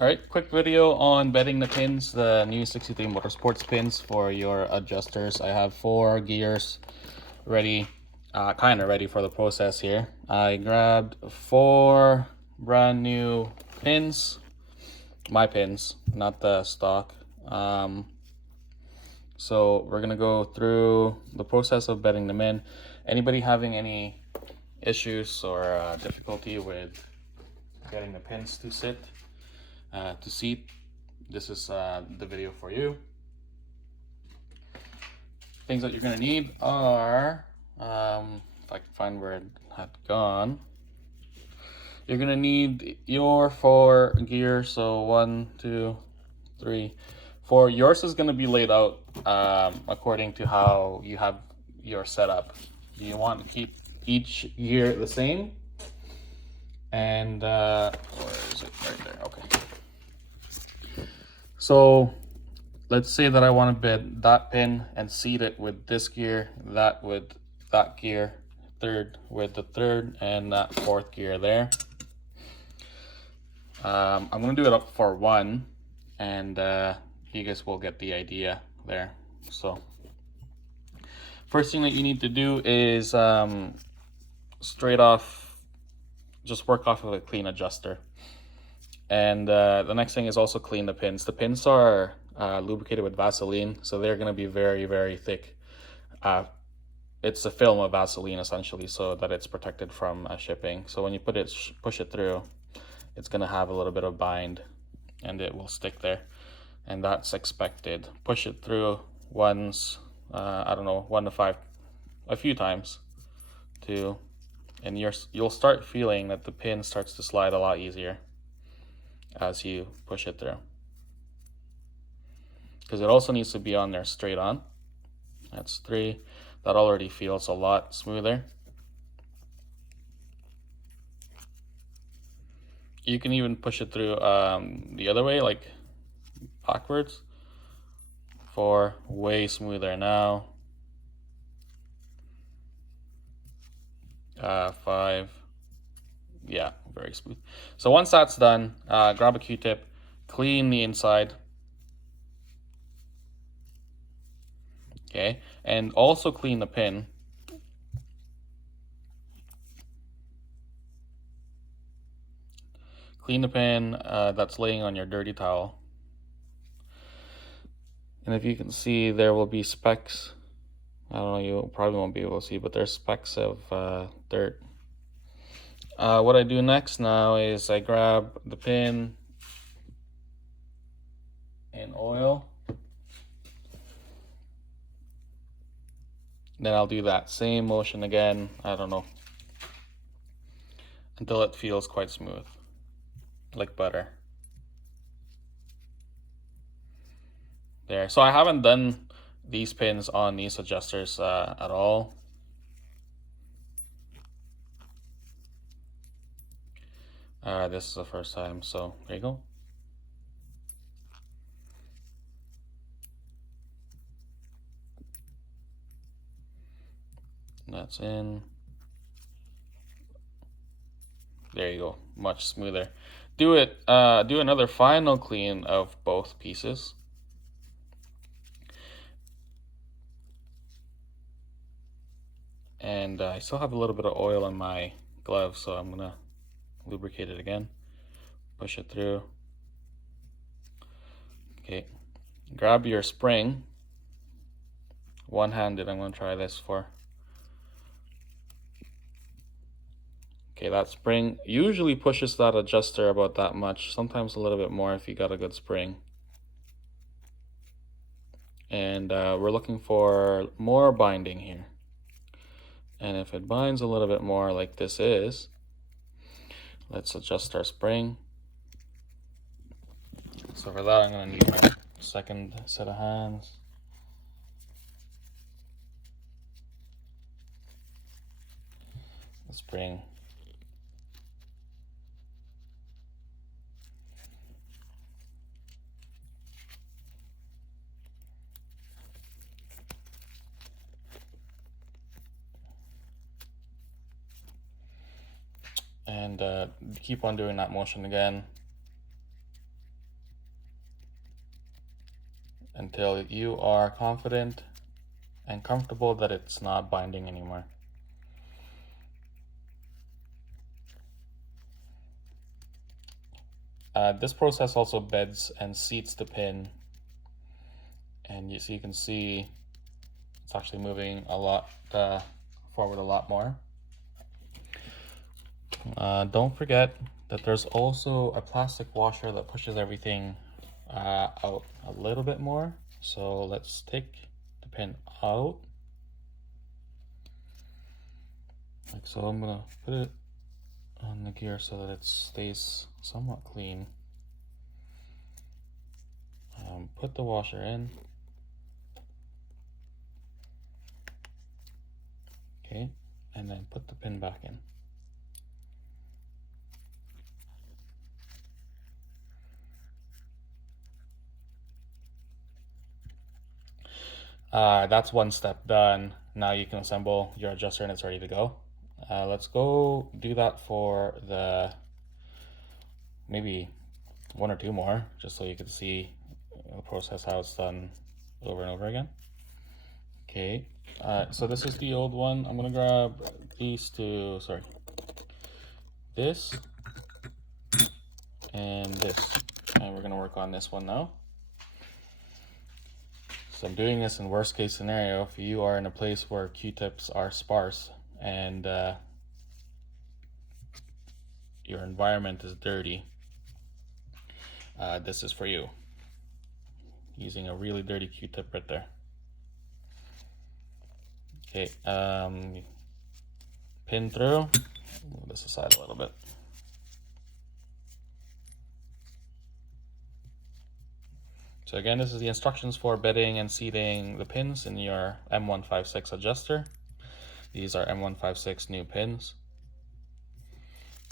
All right, quick video on bedding the pins, the new 63 Motorsports pins for your adjusters. I have 4 gears ready, kind of ready for the process here. I grabbed 4 brand new pins, my pins, not the stock. So we're gonna go through the process of bedding them in. Anybody having any issues or difficulty with getting the pins to seat, this is the video for you. Things that you're gonna need are, if I can find where it had gone, you're gonna need your 4 gears. So 1, 2, 3, 4. Yours is gonna be laid out according to how you have your setup. You want to keep each gear the same. And where is it? Right there. Okay. So let's say that I want to bed that pin and seat it with this gear, that with that gear, third with the third, and that 4th gear there. I'm going to do it up for 1, and you guys will get the idea there. So first thing that you need to do is straight off, just work off of a clean adjuster. And the next thing is also clean the pins. The pins are lubricated with Vaseline, so they're going to be very, very thick. It's a film of Vaseline essentially, so that it's protected from shipping. So when you push it through, it's going to have a little bit of bind, and it will stick there, and that's expected. Push it through once, I don't know, 1 to 5, a few times, 2, and you'll start feeling that the pin starts to slide a lot easier as you push it through, because it also needs to be on there straight on. That's 3. That already feels a lot smoother. You can even push it through the other way, like backwards. 4, way smoother now. 5, yeah, very smooth. So once that's done, grab a Q-tip, clean the inside. Okay, and also clean the pin. Clean the pin that's laying on your dirty towel. And if you can see, there will be specks. I don't know, you probably won't be able to see, but there's specks of dirt. What I do next now is I grab the pin in oil. Then I'll do that same motion again, I don't know, until it feels quite smooth, like butter. There. So I haven't done these pins on these adjusters at all. This is the first time, so there you go. That's in. There you go, much smoother. Do another final clean of both pieces. And I still have a little bit of oil on my glove, so I'm gonna lubricate it again. Push it through. Okay, grab your spring. One-handed, I'm gonna try this for. Okay, that spring usually pushes that adjuster about that much, sometimes a little bit more if you got a good spring. And we're looking for more binding here. And if it binds a little bit more like this is, let's adjust our spring. So for that, I'm gonna need my second set of hands. The spring. And keep on doing that motion again. until you are confident and comfortable that it's not binding anymore. This process also beds and seats the pin, and you can see it's actually moving a lot forward a lot more. Don't forget that there's also a plastic washer that pushes everything out a little bit more. So let's take the pin out. Like so. I'm gonna put it on the gear so that it stays somewhat clean. Put the washer in. Okay, and then put the pin back in. That's one step done. Now you can assemble your adjuster and it's ready to go. Let's go do that for the maybe one or two more, just so you can see the process, how it's done over and over again. Okay, so this is the old one. I'm gonna grab these two, sorry, this and this, and we're gonna work on this one now. So I'm doing this in worst case scenario. If you are in a place where Q-tips are sparse and your environment is dirty, this is for you. Using a really dirty Q-tip right there. Okay, pin through. Move this aside a little bit. So again, this is the instructions for bedding and seating the pins in your M156 adjuster. These are M156 new pins.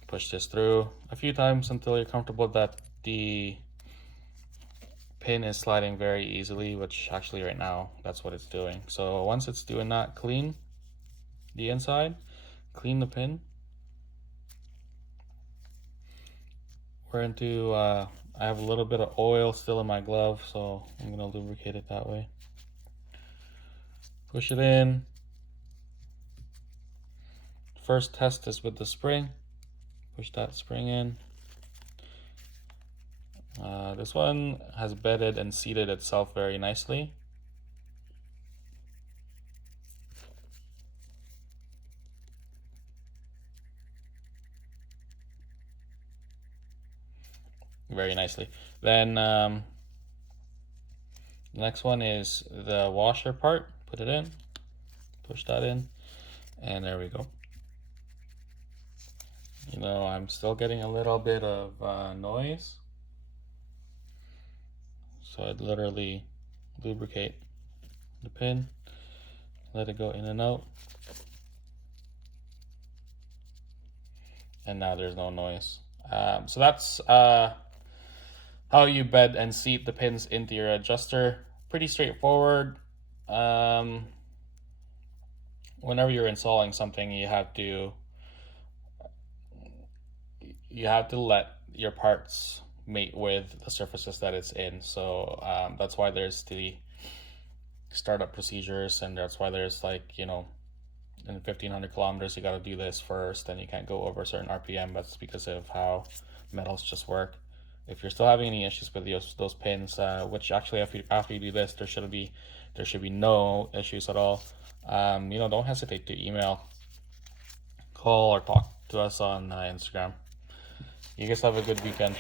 Push this through a few times until you're comfortable that the pin is sliding very easily, which actually right now, that's what it's doing. So once it's doing that, clean the inside, clean the pin. We're into, I have a little bit of oil still in my glove, so I'm gonna lubricate it that way. Push it in. First test is with the spring. Push that spring in. This one has bedded and seated itself very nicely. Very nicely. Then the next one is the washer part. Put it in, push that in, and there we go. You know, I'm still getting a little bit of noise, so I'd literally lubricate the pin, let it go in and out, and now there's no noise. So that's how you bed and seat the pins into your adjuster. Pretty straightforward. Whenever you're installing something, you have to let your parts mate with the surfaces that it's in. So that's why there's the startup procedures, and that's why there's, like, you know, in 1500 kilometers you got to do this first, and you can't go over a certain RPM. That's because of how metals just work. If you're still having any issues with those pins, which actually after you do this, there should be no issues at all. You know, don't hesitate to email, call, or talk to us on Instagram. You guys have a good weekend.